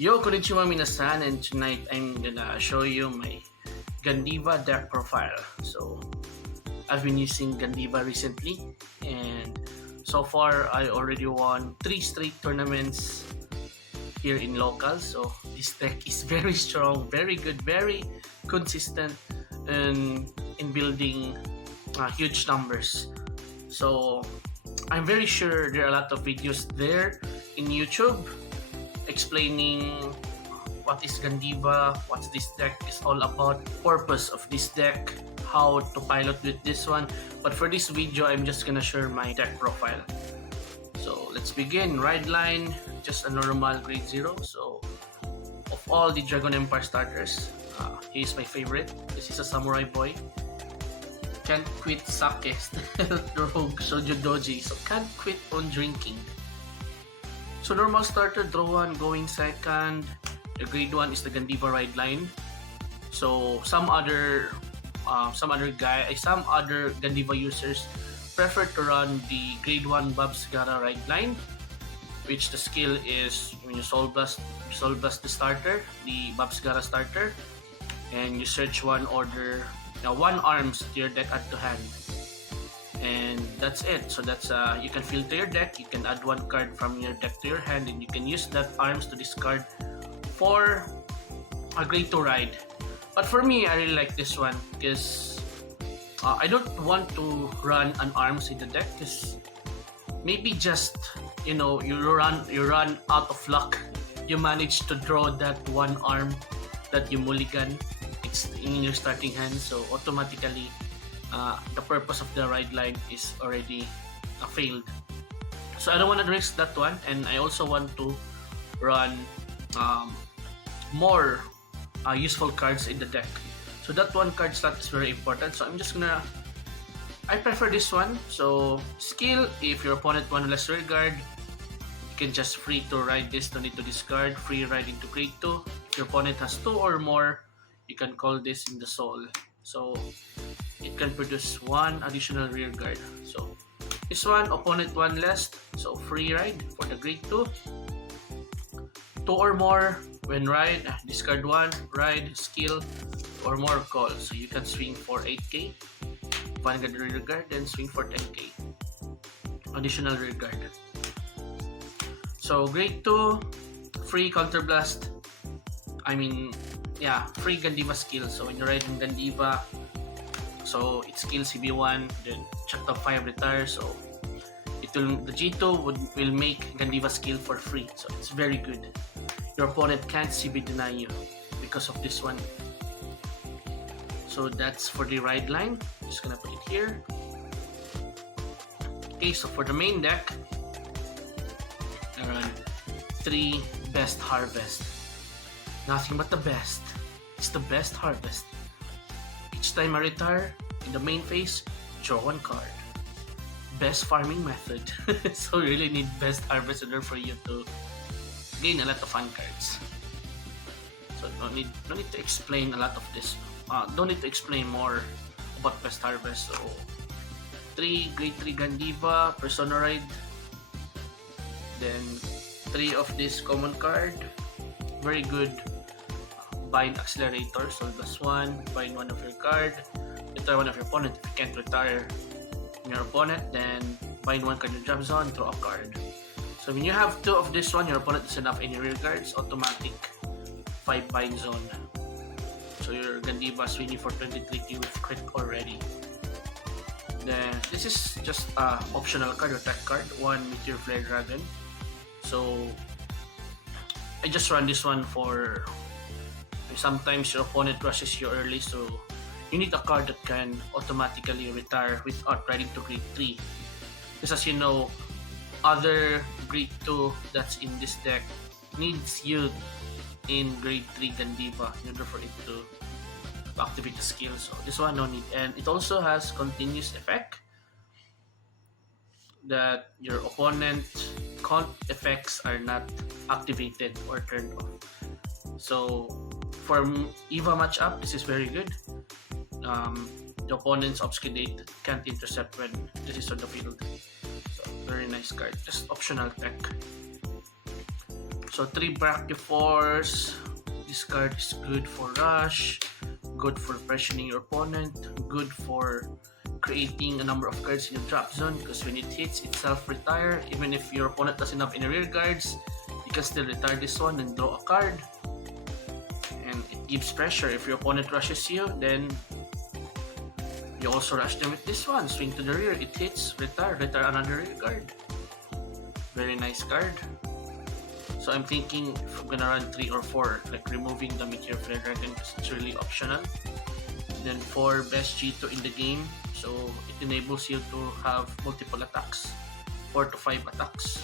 Yo, konnichiwa minasan, and tonight I'm gonna show you my Gandeeva deck profile. So, I've been using Gandeeva recently, and so far I already won 3 straight tournaments here in locals. So, this deck is very strong, very good, very consistent in building huge numbers. So, I'm very sure there are a lot of videos there in YouTube explaining what is Gandeeva, what this deck is all about, purpose of this deck, how to pilot with this one. But for this video, I'm just gonna share my deck profile. So let's begin. Ride line, just a normal grade 0. So of all the Dragon Empire starters, he's my favorite. This is a samurai boy. Can't quit sake, rogue, shoujo doji, so can't quit on drinking. So normal starter, draw 1, going second. The grade 1 is the Gandeeva ride line. So some other Gandeeva users prefer to run the grade 1 Babsgara ride line, which the skill is when you soul blast the starter, the Babsgara starter, and you search one arms to your deck add to hand. And that's it. So that's you can filter your deck, you can add one card from your deck to your hand, and you can use that arms to discard for a grade 2 ride. But for me, I really like this one because I don't want to run an arms in the deck because maybe just you run out of luck, you manage to draw that one arm that you mulligan, it's in your starting hand, so automatically the purpose of the ride line is already failed. So I don't want to risk that one, and I also want to run more useful cards in the deck. So that one card slot is very important. So I prefer this one. So skill, if your opponent won less rear guard, you can just free to ride this, don't need to discard, free ride into grade 2. If your opponent has 2 or more, you can call this in the soul. So it can produce 1 additional rear guard. So this one, opponent 1 less, so free ride for the grade 2. 2 or more, when ride, discard 1, ride, skill, or more call. So you can swing for 8k, Vanguard rear guard, then swing for 10k, additional rear guard. So grade 2, free counterblast, free Gandeeva skill. So when you're riding Gandeeva, so it skills CB1, then check top 5 retire, so the G2 will make Gandeeva skill for free, so it's very good. Your opponent can't CB deny you because of this one. So that's for the ride line. Just gonna put it here. Okay, so for the main deck, I run 3 best harvest. Nothing but the best. It's the best harvest. Each time I retire in the main phase, draw 1 card. Best farming method. So you really need best harvest in order for you to gain a lot of fun cards. So no need to explain a lot of this. Don't need to explain more about best harvest. So 3 grade 3 Gandeeva, Persona Ride, then 3 of this common card, very good. Bind Accelerator, so plus 1, bind 1 of your card, retire 1 of your opponent. If you can't retire your opponent, then bind 1 card in your drop zone, draw a card. So when you have 2 of this one, your opponent doesn't have any rear guards, automatic 5 bind zone. So your Gandeeva is winning for 23k with crit already. Then this is just optional card or tech card, 1 Meteor Flare Dragon. So I just run this one for sometimes your opponent rushes you early, so you need a card that can automatically retire without riding to grade 3. Because as you know, other grade 2 that's in this deck needs you in grade 3 Gandeeva in order for it to activate the skill. So this one no need, and it also has continuous effect that your opponent count effects are not activated or turned off. So for EVA matchup, this is very good. The opponent's obscurate can't intercept when this is on the field. So very nice card, just optional tech. So 3 Brachiophores. This card is good for rush, good for pressuring your opponent, good for creating a number of cards in your drop zone, because when it hits, it self-retire. Even if your opponent doesn't have any rear guards, you can still retire this one and draw a card. And it gives pressure. If your opponent rushes you, then you also rush them with this one. Swing to the rear, it hits, retire another rear guard. Very nice card. So I'm thinking if I'm gonna run 3 or 4, like removing the Meteor Flare Dragon because it's really optional. Then 4 best G2 in the game, so it enables you to have multiple attacks, 4 to 5 attacks.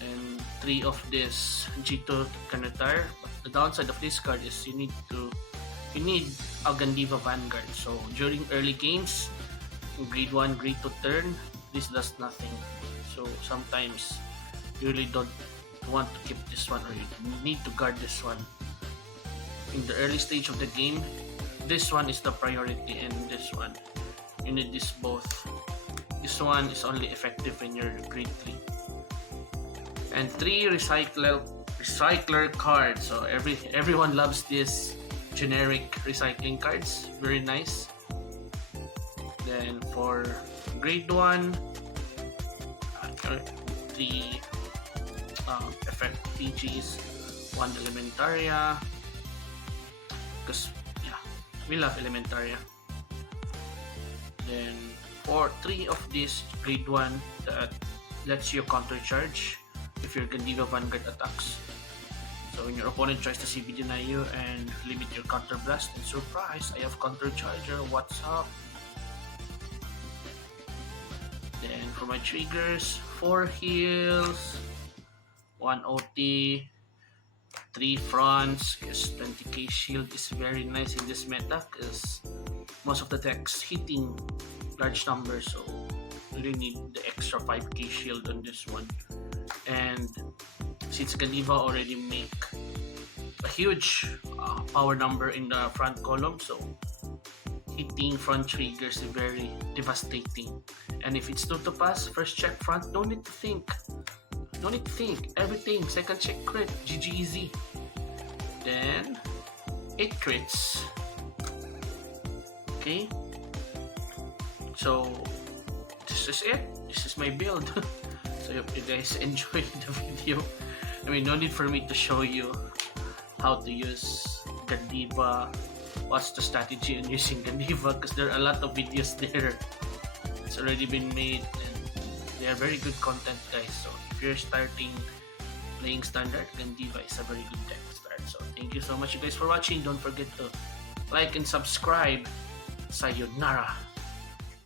And 3 of this G2 can retire. But the downside of this card is you need a Gandeeva Vanguard. So during early games, grade 1, grade 2 turn, this does nothing. So sometimes you really don't want to keep this one, or you need to guard this one. In the early stage of the game, this one is the priority, and this one, you need this both. This one is only effective when you're grade 3. And 3 recycler cards. So everyone loves this generic recycling cards. Very nice. Then for grade 1, 3 effect PGs, 1 Elementaria, because yeah, we love Elementaria. Then 3 of these grade 1 that lets you counter charge if your Gandeeva Vanguard attacks. So when your opponent tries to CB deny you and limit your counter blast, and surprise, I have counter charger, what's up? Then for my triggers, 4 heals, 1 OT, 3 fronts, because 20k shield is very nice in this meta because most of the decks hitting large numbers, so you really need the extra 5k shield on this one. And since Gandeeva already make a huge power number in the front column, so hitting front triggers is very devastating. And if it's 2 to pass, first check front, no need to think. No need to think. Everything. Second check crit. GG easy. Then 8 crits. Okay. So this is it. This is my build. So I hope you guys enjoyed the video. I mean, no need for me to show you how to use Gandeeva, what's the strategy in using Gandeeva, because there are a lot of videos there. It's already been made and they are very good content, guys. So if you're starting playing standard, Gandeeva is a very good deck to start. So thank you so much, you guys, for watching. Don't forget to like and subscribe. Sayonara.